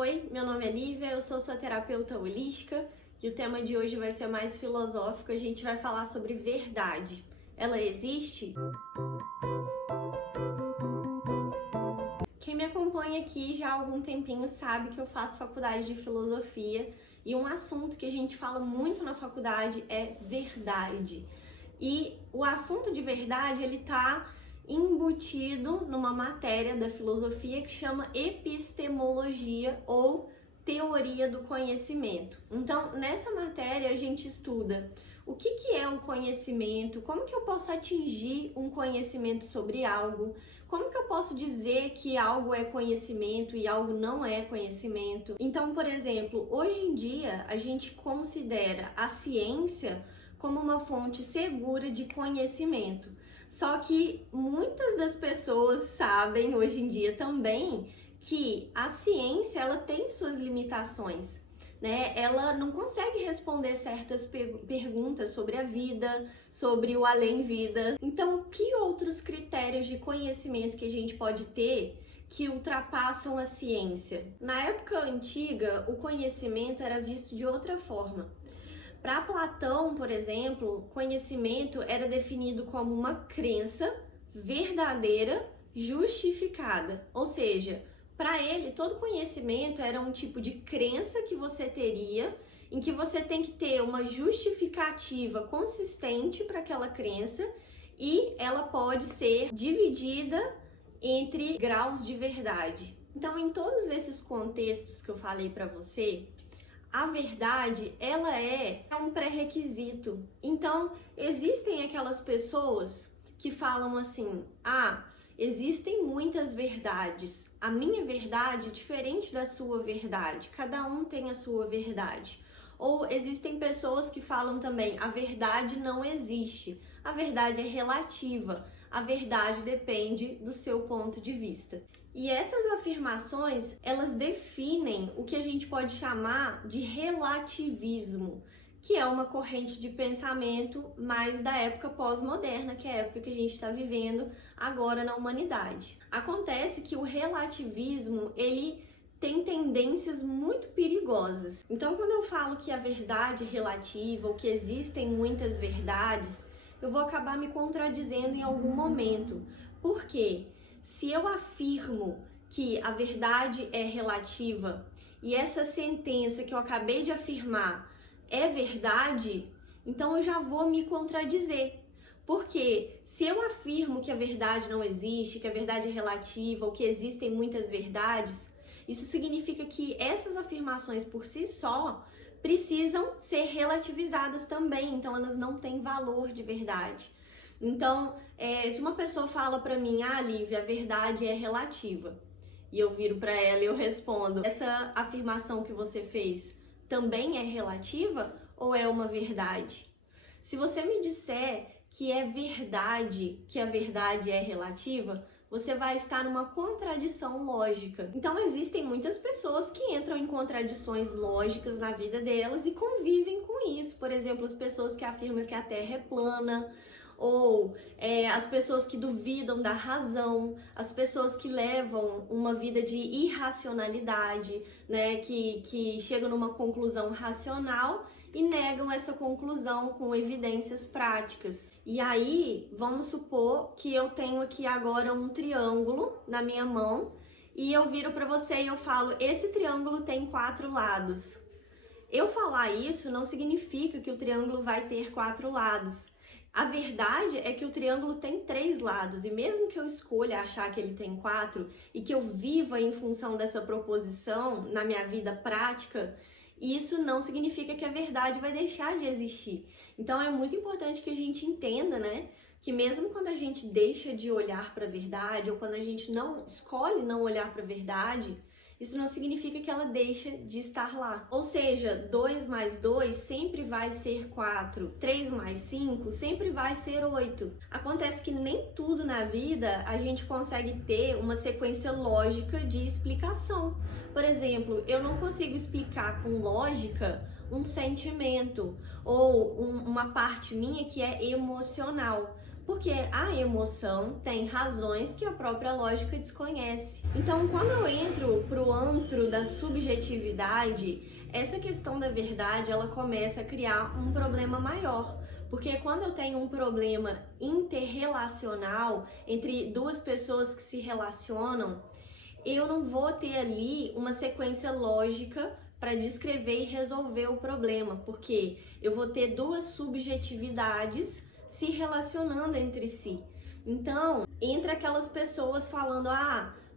Oi, meu nome é Lívia, eu sou sua terapeuta holística e o tema de hoje vai ser mais filosófico. A gente vai falar sobre verdade. Ela existe? Quem me acompanha aqui já há algum tempinho sabe que eu faço faculdade de filosofia e um assunto que a gente fala muito na faculdade é verdade. E o assunto de verdade, ele tá embutido numa matéria da filosofia que chama epistemologia ou teoria do conhecimento. Então, nessa matéria a gente estuda o que é o conhecimento, como que eu posso atingir um conhecimento sobre algo, como que eu posso dizer que algo é conhecimento e algo não é conhecimento. Então, por exemplo, hoje em dia a gente considera a ciência como uma fonte segura de conhecimento. Só que muitas das pessoas sabem hoje em dia também que a ciência ela tem suas limitações, né? Ela não consegue responder certas perguntas sobre a vida, sobre o além-vida. Então, que outros critérios de conhecimento que a gente pode ter que ultrapassam a ciência? Na época antiga, o conhecimento era visto de outra forma. Para Platão, por exemplo, conhecimento era definido como uma crença verdadeira, justificada. Ou seja, para ele, todo conhecimento era um tipo de crença que você teria, em que você tem que ter uma justificativa consistente para aquela crença e ela pode ser dividida entre graus de verdade. Então, em todos esses contextos que eu falei para você, a verdade, ela é um pré-requisito. Então, existem aquelas pessoas que falam assim: existem muitas verdades. A minha verdade é diferente da sua verdade. Cada um tem a sua verdade. Ou existem pessoas que falam também: a verdade não existe. A verdade é relativa. A verdade depende do seu ponto de vista. E essas afirmações, elas definem o que a gente pode chamar de relativismo, que é uma corrente de pensamento mais da época pós-moderna, que é a época que a gente está vivendo agora na humanidade. Acontece que o relativismo, ele tem tendências muito perigosas. Então, quando eu falo que a verdade é relativa ou que existem muitas verdades, eu vou acabar me contradizendo em algum momento. Por quê? Se eu afirmo que a verdade é relativa e essa sentença que eu acabei de afirmar é verdade, então eu já vou me contradizer. Porque se eu afirmo que a verdade não existe, que a verdade é relativa ou que existem muitas verdades, isso significa que essas afirmações por si só precisam ser relativizadas também, então elas não têm valor de verdade. Então, se uma pessoa fala pra mim: Lívia, a verdade é relativa, e eu viro pra ela e eu respondo: essa afirmação que você fez também é relativa ou é uma verdade? Se você me disser que é verdade, que a verdade é relativa, você vai estar numa contradição lógica. Então, existem muitas pessoas que entram em contradições lógicas na vida delas e convivem com isso. Por exemplo, as pessoas que afirmam que a Terra é plana, ou as pessoas que duvidam da razão, as pessoas que levam uma vida de irracionalidade, né, que chegam numa conclusão racional e negam essa conclusão com evidências práticas. E aí, vamos supor que eu tenho aqui agora um triângulo na minha mão e eu viro para você e eu falo: esse triângulo tem 4 lados. Eu falar isso não significa que o triângulo vai ter 4 lados. A verdade é que o triângulo tem 3 lados, e mesmo que eu escolha achar que ele tem 4 e que eu viva em função dessa proposição na minha vida prática, isso não significa que a verdade vai deixar de existir. Então é muito importante que a gente entenda, né, que mesmo quando a gente deixa de olhar para a verdade, ou quando a gente não escolhe não olhar para a verdade, isso não significa que ela deixa de estar lá. Ou seja, 2 mais 2 sempre vai ser 4, 3 mais 5 sempre vai ser 8. Acontece que nem tudo na vida a gente consegue ter uma sequência lógica de explicação. Por exemplo, eu não consigo explicar com lógica um sentimento ou uma parte minha que é emocional. Porque a emoção tem razões que a própria lógica desconhece. Então, quando eu entro pro antro da subjetividade, essa questão da verdade, ela começa a criar um problema maior. Porque quando eu tenho um problema interrelacional entre duas pessoas que se relacionam, eu não vou ter ali uma sequência lógica para descrever e resolver o problema, porque eu vou ter duas subjetividades se relacionando entre si. Então, entre aquelas pessoas falando,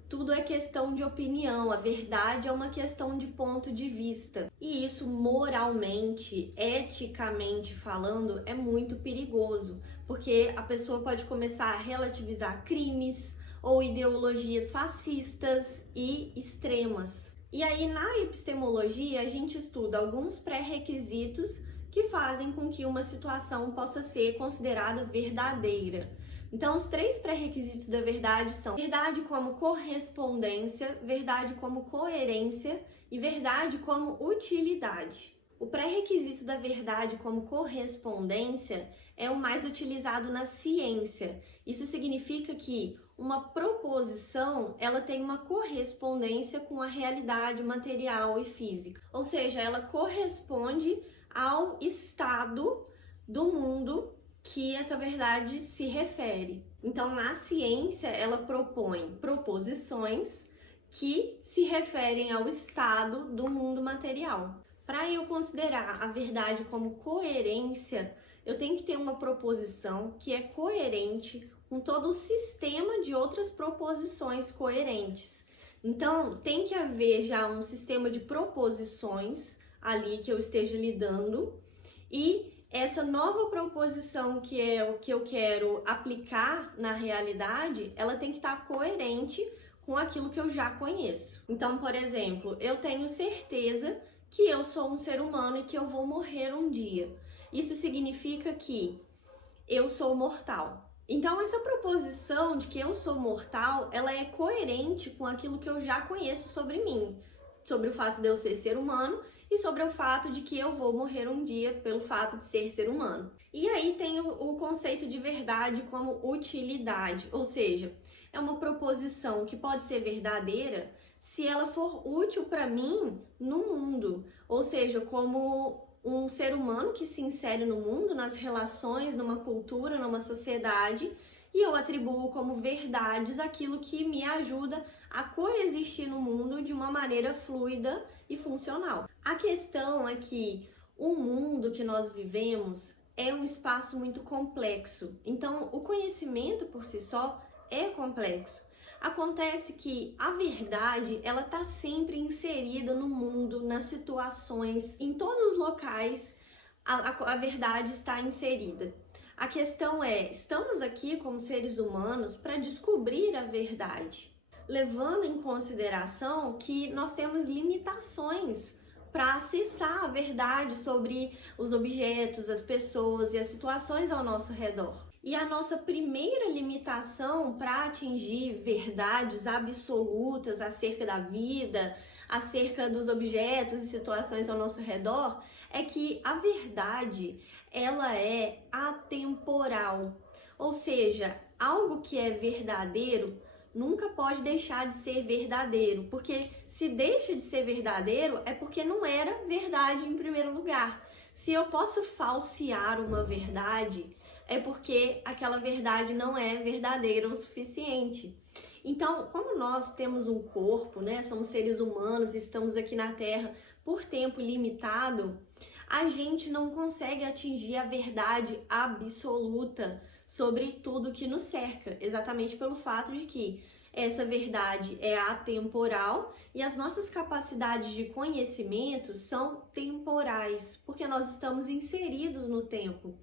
tudo é questão de opinião, a verdade é uma questão de ponto de vista. E isso moralmente, eticamente falando, é muito perigoso, porque a pessoa pode começar a relativizar crimes ou ideologias fascistas e extremas. E aí, na epistemologia, a gente estuda alguns pré-requisitos que fazem com que uma situação possa ser considerada verdadeira. Então, os 3 pré-requisitos da verdade são verdade como correspondência, verdade como coerência e verdade como utilidade. O pré-requisito da verdade como correspondência é o mais utilizado na ciência. Isso significa que uma proposição, ela tem uma correspondência com a realidade material e física. Ou seja, ela corresponde ao estado do mundo que essa verdade se refere. Então, na ciência, ela propõe proposições que se referem ao estado do mundo material. Para eu considerar a verdade como coerência, eu tenho que ter uma proposição que é coerente com todo o sistema de outras proposições coerentes. Então, tem que haver já um sistema de proposições ali que eu esteja lidando, e essa nova proposição que é o que eu quero aplicar na realidade, ela tem que estar coerente com aquilo que eu já conheço. Então, por exemplo, eu tenho certeza que eu sou um ser humano e que eu vou morrer um dia. Isso significa que eu sou mortal. Então, essa proposição de que eu sou mortal, ela é coerente com aquilo que eu já conheço sobre mim, sobre o fato de eu ser humano e sobre o fato de que eu vou morrer um dia pelo fato de ser humano. E aí tem o conceito de verdade como utilidade, ou seja, é uma proposição que pode ser verdadeira se ela for útil para mim no mundo, ou seja, como um ser humano que se insere no mundo, nas relações, numa cultura, numa sociedade, e eu atribuo como verdades aquilo que me ajuda a coexistir no mundo de uma maneira fluida e funcional. A questão é que o mundo que nós vivemos é um espaço muito complexo, então o conhecimento por si só é complexo. Acontece que a verdade, ela está sempre inserida no mundo, nas situações, em todos os locais a verdade está inserida. A questão é, estamos aqui como seres humanos para descobrir a verdade, levando em consideração que nós temos limitações para acessar a verdade sobre os objetos, as pessoas e as situações ao nosso redor. E a nossa primeira limitação para atingir verdades absolutas acerca da vida, acerca dos objetos e situações ao nosso redor, é que a verdade, ela é atemporal. Ou seja, algo que é verdadeiro nunca pode deixar de ser verdadeiro, porque se deixa de ser verdadeiro é porque não era verdade em primeiro lugar. Se eu posso falsear uma verdade, é porque aquela verdade não é verdadeira o suficiente. Então, como nós temos um corpo, né, somos seres humanos e estamos aqui na Terra por tempo limitado, a gente não consegue atingir a verdade absoluta sobre tudo que nos cerca, exatamente pelo fato de que essa verdade é atemporal e as nossas capacidades de conhecimento são temporais, porque nós estamos inseridos no tempo.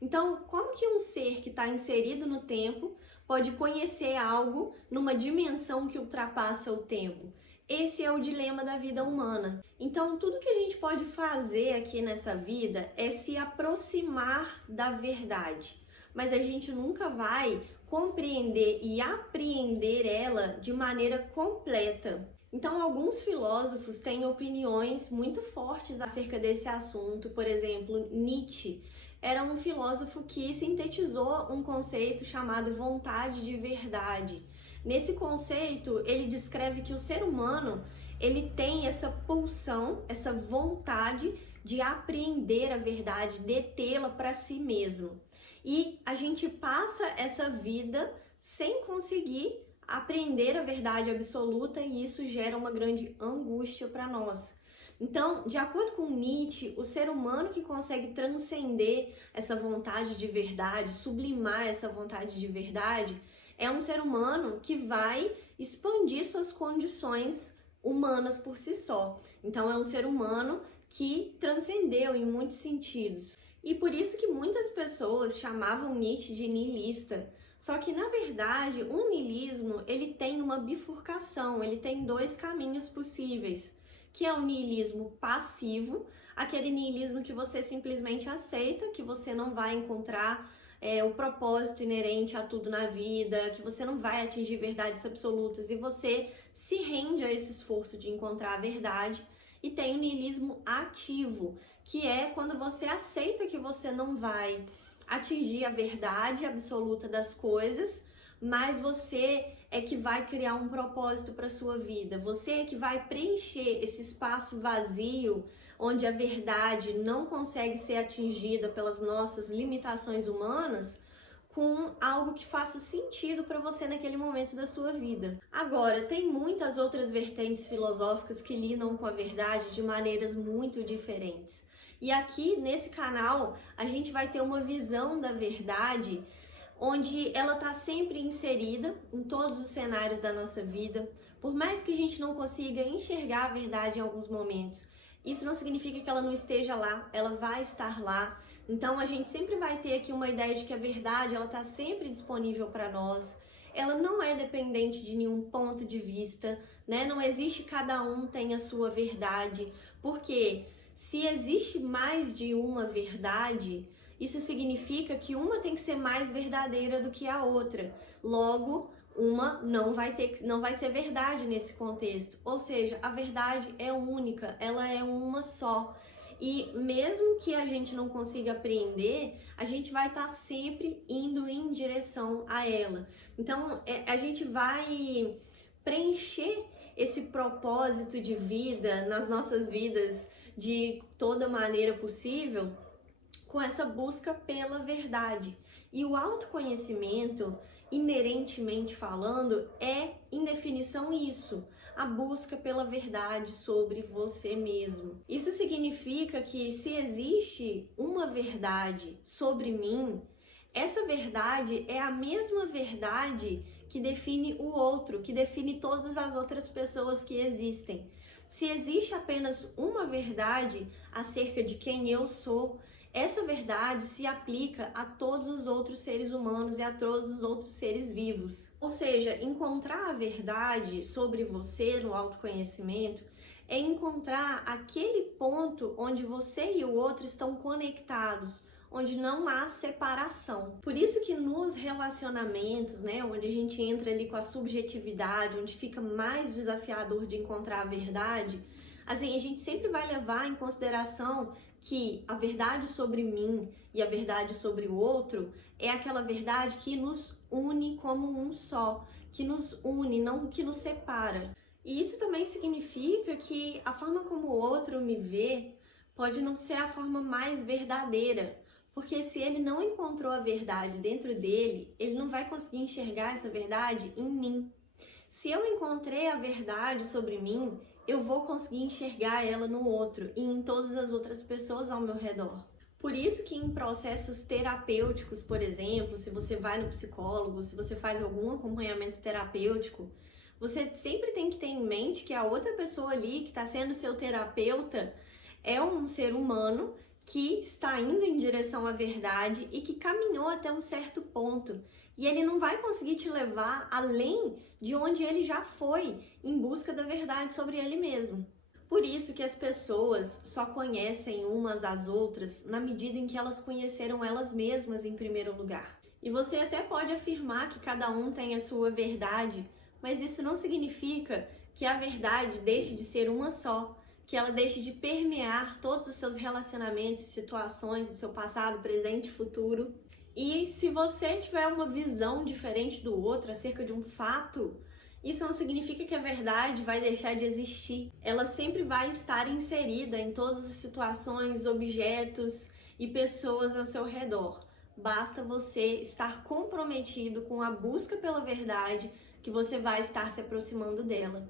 Então, como que um ser que está inserido no tempo pode conhecer algo numa dimensão que ultrapassa o tempo? Esse é o dilema da vida humana. Então, tudo que a gente pode fazer aqui nessa vida é se aproximar da verdade, mas a gente nunca vai compreender e apreender ela de maneira completa. Então, alguns filósofos têm opiniões muito fortes acerca desse assunto. Por exemplo, Nietzsche era um filósofo que sintetizou um conceito chamado vontade de verdade. Nesse conceito, ele descreve que o ser humano, ele tem essa pulsão, essa vontade de apreender a verdade, de tê-la para si mesmo. E a gente passa essa vida sem conseguir aprender a verdade absoluta e isso gera uma grande angústia para nós. Então, de acordo com Nietzsche, o ser humano que consegue transcender essa vontade de verdade, sublimar essa vontade de verdade, é um ser humano que vai expandir suas condições humanas por si só. Então, é um ser humano que transcendeu em muitos sentidos. E por isso que muitas pessoas chamavam Nietzsche de niilista. Só que, na verdade, o niilismo, ele tem uma bifurcação, ele tem dois caminhos possíveis, que é o niilismo passivo, aquele niilismo que você simplesmente aceita, que você não vai encontrar o propósito inerente a tudo na vida, que você não vai atingir verdades absolutas e você se rende a esse esforço de encontrar a verdade. E tem o niilismo ativo, que é quando você aceita que você não vai atingir a verdade absoluta das coisas, mas você é que vai criar um propósito para sua vida. Você é que vai preencher esse espaço vazio onde a verdade não consegue ser atingida pelas nossas limitações humanas, com algo que faça sentido para você naquele momento da sua vida. Agora, tem muitas outras vertentes filosóficas que lidam com a verdade de maneiras muito diferentes. E aqui nesse canal a gente vai ter uma visão da verdade onde ela está sempre inserida em todos os cenários da nossa vida. Por mais que a gente não consiga enxergar a verdade em alguns momentos, isso não significa que ela não esteja lá, ela vai estar lá. Então a gente sempre vai ter aqui uma ideia de que a verdade ela está sempre disponível para nós. Ela não é dependente de nenhum ponto de vista, né? Não existe cada um tem a sua verdade, porque se existe mais de uma verdade, isso significa que uma tem que ser mais verdadeira do que a outra. Logo, uma não vai ser verdade nesse contexto. Ou seja, a verdade é única, ela é uma só. E mesmo que a gente não consiga apreender, a gente vai estar sempre indo em direção a ela. Então, a gente vai preencher esse propósito de vida nas nossas vidas de toda maneira possível com essa busca pela verdade. E o autoconhecimento, inerentemente falando, é, em definição, isso, a busca pela verdade sobre você mesmo. Isso significa que se existe uma verdade sobre mim, essa verdade é a mesma verdade que define o outro, que define todas as outras pessoas que existem. Se existe apenas uma verdade acerca de quem eu sou, essa verdade se aplica a todos os outros seres humanos e a todos os outros seres vivos. Ou seja, encontrar a verdade sobre você no autoconhecimento é encontrar aquele ponto onde você e o outro estão conectados, onde não há separação. Por isso que nos relacionamentos, né, onde a gente entra ali com a subjetividade, onde fica mais desafiador de encontrar a verdade, assim, a gente sempre vai levar em consideração que a verdade sobre mim e a verdade sobre o outro é aquela verdade que nos une como um só, que nos une, não que nos separa. E isso também significa que a forma como o outro me vê pode não ser a forma mais verdadeira, porque se ele não encontrou a verdade dentro dele, ele não vai conseguir enxergar essa verdade em mim. Se eu encontrei a verdade sobre mim, eu vou conseguir enxergar ela no outro e em todas as outras pessoas ao meu redor. Por isso que em processos terapêuticos, por exemplo, se você vai no psicólogo, se você faz algum acompanhamento terapêutico, você sempre tem que ter em mente que a outra pessoa ali que está sendo seu terapeuta é um ser humano que está indo em direção à verdade e que caminhou até um certo ponto. E ele não vai conseguir te levar além de onde ele já foi em busca da verdade sobre ele mesmo. Por isso que as pessoas só conhecem umas às outras na medida em que elas conheceram elas mesmas em primeiro lugar. E você até pode afirmar que cada um tem a sua verdade, mas isso não significa que a verdade deixe de ser uma só, que ela deixe de permear todos os seus relacionamentos, situações do seu passado, presente e futuro. E se você tiver uma visão diferente do outro acerca de um fato, isso não significa que a verdade vai deixar de existir. Ela sempre vai estar inserida em todas as situações, objetos e pessoas ao seu redor. Basta você estar comprometido com a busca pela verdade que você vai estar se aproximando dela.